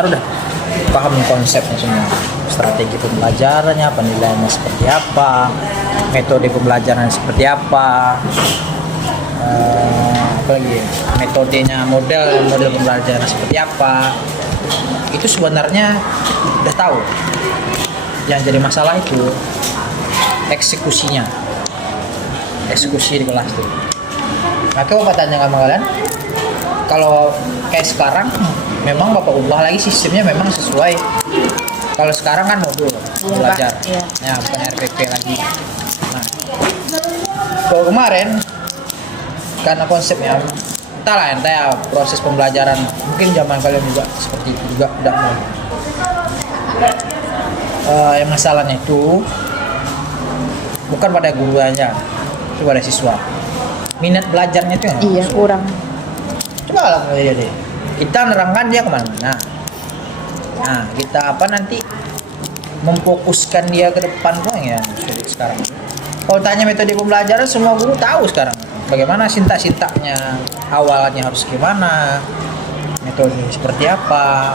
benar-benar udah paham konsepnya semua, strategi pembelajarannya, penilaiannya seperti apa, metode pembelajaran seperti apa, apalagi metodenya, model pembelajaran seperti apa, itu sebenarnya udah tahu. Yang jadi masalah itu eksekusi di kelas itu. Maka Bapak tanya sama kalian, kalau kayak sekarang memang Bapak ubah lagi sistemnya memang sesuai. Kalau sekarang kan modul belajar, ya bukan RPP lagi. Nah, kalau kemarin karena konsepnya entah ya proses pembelajaran mungkin zaman kalian juga seperti itu juga tidak mau. Yang masalahnya itu bukan pada gurunya, itu pada siswa. Minat belajarnya itu Iya, kurang. Coba lah jadi kita nerangkan dia kemana. Nah, kita nanti memfokuskan dia ke depan kok ya sulit sekarang. Kalau tanya metode pembelajaran semua guru tahu sekarang. Bagaimana sintak-sintaknya, awalnya harus gimana, metode seperti apa,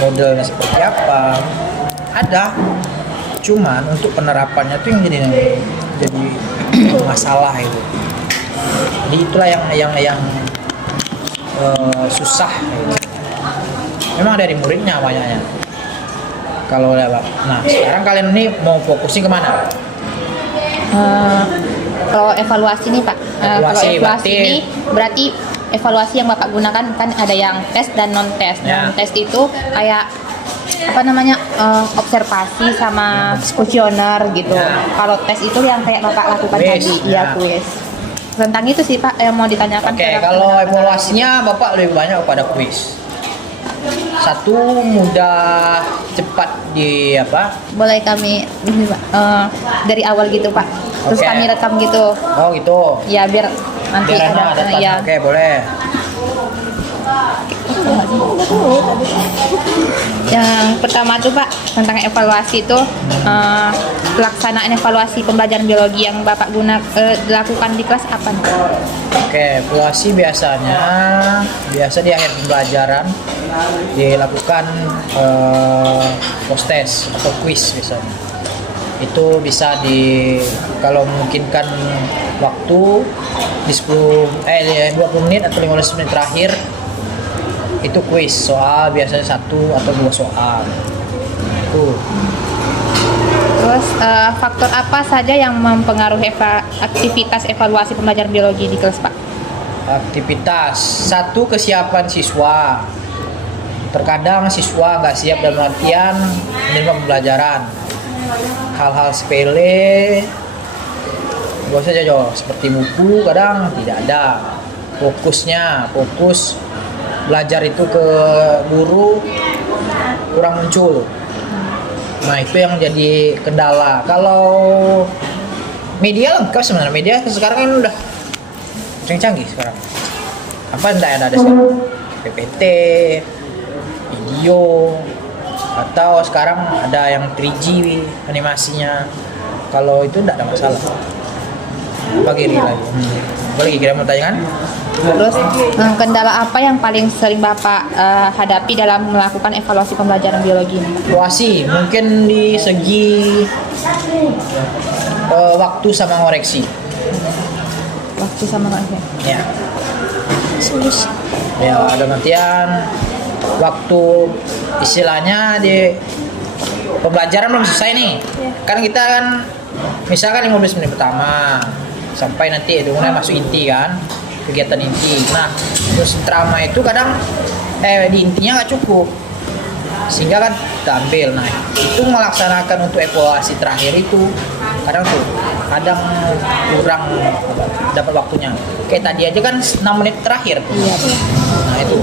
modelnya seperti apa. Ada. Cuman untuk penerapannya itu yang jadi masalah itu. Jadi itulah yang susah gitu. Memang dari muridnya banyaknya. Kalau lewat. Nah, sekarang kalian ini mau fokusnya kemana? Kalau evaluasi nih Pak, Evaluasi, kalau evaluasi ini berarti evaluasi yang Bapak gunakan kan ada yang tes dan non tes. Ya. Non tes itu kayak observasi sama kuesioner gitu. Ya. Kalau tes itu yang kayak Bapak lakukan Kuis, tadi, ya. kuis. Tentang itu sih Pak yang mau ditanyakan. Oke, kalau evaluasinya Bapak lebih banyak kepada kuis. Satu mudah cepat boleh kami ini Pak, dari awal gitu Pak. Terus Oke. kami rekam gitu. Oh gitu. Ya biar nanti Biar ada tanda. ya. Oke, boleh. Yang pertama tuh Pak tentang evaluasi itu pelaksanaan evaluasi pembelajaran biologi yang Bapak dilakukan di kelas apa nih? Oke, evaluasi biasa di akhir pembelajaran dilakukan post test atau quiz biasanya. Itu bisa kalau memungkinkan waktu di 20 menit atau 15 menit terakhir itu quiz soal, biasanya 1 atau 2 soal. Terus faktor apa saja yang mempengaruhi aktivitas evaluasi pembelajaran biologi di kelas Pak? Aktivitas, satu, kesiapan siswa. Terkadang siswa nggak siap dalam artian menerima pembelajaran. Hal-hal sepele, gak usah jauh, seperti buku kadang tidak ada. Fokus belajar itu ke guru kurang muncul. Nah, itu yang jadi kendala. Kalau media lengkap sebenarnya, media sekarang kan udah canggih sekarang. Apa enggak ada sekarang? PPT, video, atau sekarang ada yang 3G animasinya. Kalau itu enggak ada masalah. Bagi lagi. Boleh kira mau tanya kan? Terus kendala apa yang paling sering Bapak hadapi dalam melakukan evaluasi pembelajaran biologi ini? Evaluasi mungkin di segi waktu sama koreksi. Waktu sama koreksi. Ya. Ya, ada artian waktu istilahnya di pembelajaran belum selesai nih. Kan kita misalkan 15 menit pertama sampai nanti mulai masuk inti kan, kegiatan inti. Nah, terus drama itu kadang di intinya nggak cukup, sehingga kan kita ambil. Nah, itu melaksanakan untuk evaluasi terakhir itu kadang kurang dapat waktunya. Kayak tadi aja kan 6 menit terakhir. Iya. Nah, itu.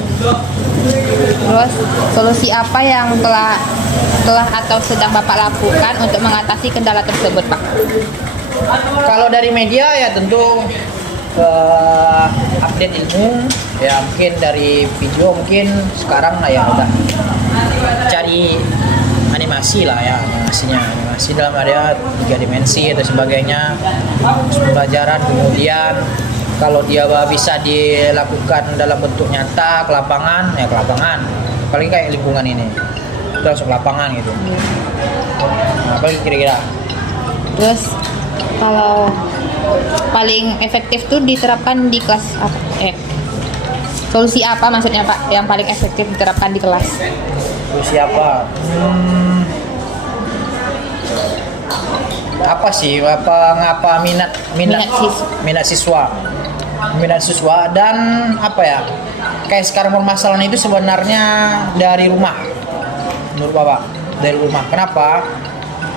Terus solusi apa yang telah atau sedang Bapak lakukan untuk mengatasi kendala tersebut Pak? Kalau dari media ya tentu update ilmu, ya mungkin dari video mungkin sekarang ya udah cari animasi lah ya, animasi dalam area 3 dimensi atau sebagainya, pembelajaran. Kemudian kalau dia bisa dilakukan dalam bentuk nyata ke lapangan, ya ke lapangan. apalagi kayak lingkungan ini itu langsung lapangan gitu. Nah, apalagi kira-kira Terus kalau paling efektif tuh diterapkan di kelas apa? Solusi apa maksudnya Pak yang paling efektif diterapkan di kelas? siapa apa sih ngapa minat siswa dan apa ya, kayak sekarang permasalahan itu sebenarnya dari rumah, menurut Bapak, dari rumah. Kenapa?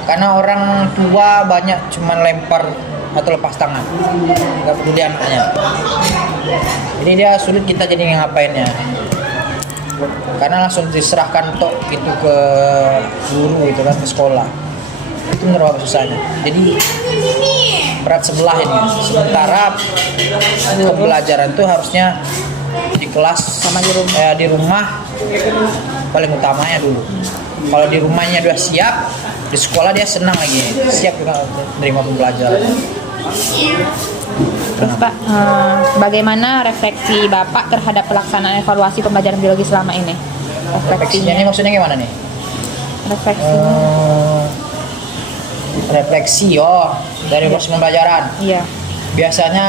Karena orang tua banyak cuman lempar atau lepas tangan, nggak peduli anaknya, jadi dia sulit kita jadi ngapainnya, karena langsung diserahkan tok gitu ke guru gitu kan, ke sekolah. Itu menurut Bapak susahnya, jadi berat sebelah ini. Sementara pembelajaran itu harusnya di kelas Sama di rumah. di rumah paling utamanya dulu. Kalau di rumahnya udah siap, di sekolah dia senang lagi, siap juga menerima pembelajaran. Terus Pak, bagaimana refleksi Bapak terhadap pelaksanaan evaluasi pembelajaran biologi selama ini? Refleksinya ini maksudnya gimana nih? Refleksi. Refleksi dari proses pembelajaran. Iya. Biasanya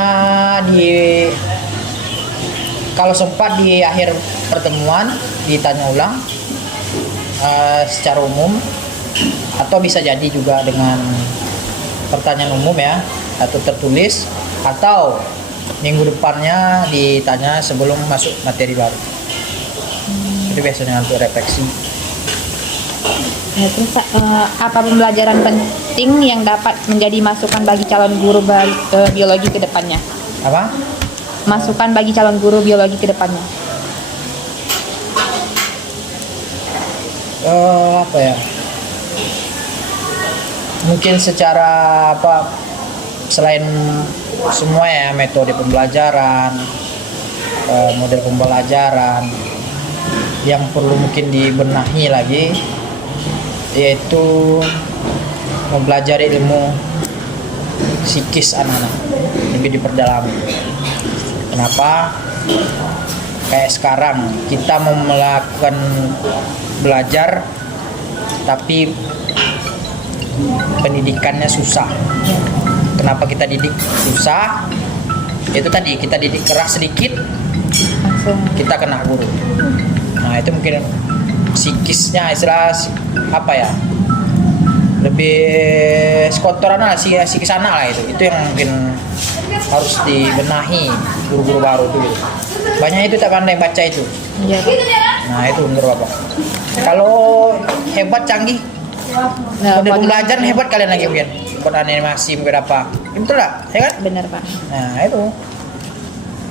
kalau sempat di akhir pertemuan ditanya ulang secara umum, atau bisa jadi juga dengan pertanyaan umum ya, atau tertulis, atau minggu depannya ditanya sebelum masuk materi baru. Itu biasanya untuk refleksi. Ya, terus apa pembelajaran penting yang dapat menjadi masukan bagi calon guru biologi ke depannya? Apa? Masukan bagi calon guru biologi ke depannya. Apa ya? Mungkin secara apa? Selain semua ya, metode pembelajaran, model pembelajaran yang perlu mungkin dibenahi lagi, yaitu mempelajari ilmu psikis anak-anak lebih diperdalam. Kenapa? Kayak sekarang kita mau melakukan belajar tapi pendidikannya susah. Kenapa kita didik susah? Itu tadi, kita didik keras sedikit, Langsung. kita kena guru. Nah itu mungkin psikisnya, istilah apa ya, lebih sekotoran lah, psikis anak lah, itu yang mungkin harus dibenahi guru-guru baru itu gitu. Banyak itu tak pandai baca itu. Iya. Nah itu menurut Bapak. Kalau hebat canggih, Nah, model pembelajaran hebat kalian lagi mungkin, buat animasi mungkin apa, betul lah, ya kan? benar Pak. Nah itu.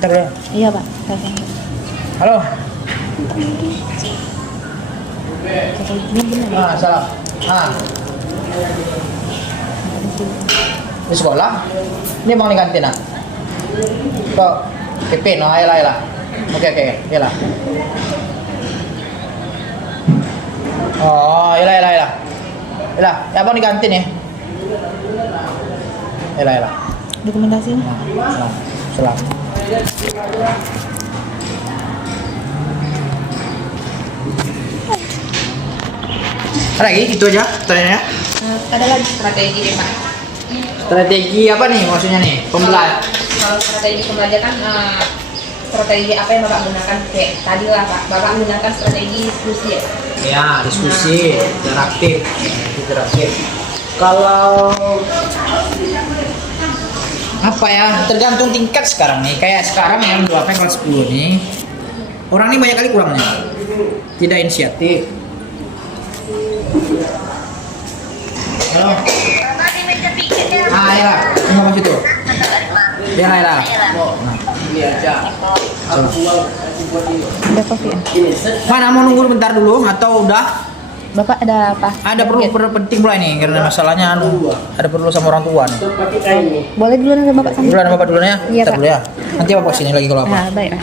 Terus, Iya Pak. halo. Ini benar. Salam. Di sekolah? Ini mau di kantin ah? Kok PP no, ayolah. Oke, iyalah. Oh, iyalah. Iyalah, ya abang di kantin ya? Iyalah. Dokumentasinya. Salam. Ada lagi? Itu aja pertanyaannya? Ada lagi strategi deh Pak. Strategi apa nih maksudnya nih? Pembelajaran. Kalau strategi pembelajaran, strategi apa yang Bapak gunakan? Kayak tadi lah Pak, Bapak gunakan strategi diskusi ya? Ya, diskusi, interaktif. Kalau apa ya? Tergantung tingkat sekarang nih. Kayak sekarang yang berapa kelas 10 nih. Orang ini banyak kali kurangnya. Tidak inisiatif. Halo. Ya. Ini apa situ? Ya. Nah, ini aja. Ada kopi ya? Mana mau nunggu bentar dulu atau udah? Bapak ada apa? Ada perlu penting pula ini karena masalahnya ada perlu sama orang tua nih. Boleh duluan ke Bapak sambil? Duluan Bapak duluan ya. Iya, Kita Pak. dulu ya. Nanti Bapak sini lagi kalau apa. Nah, baik Pak.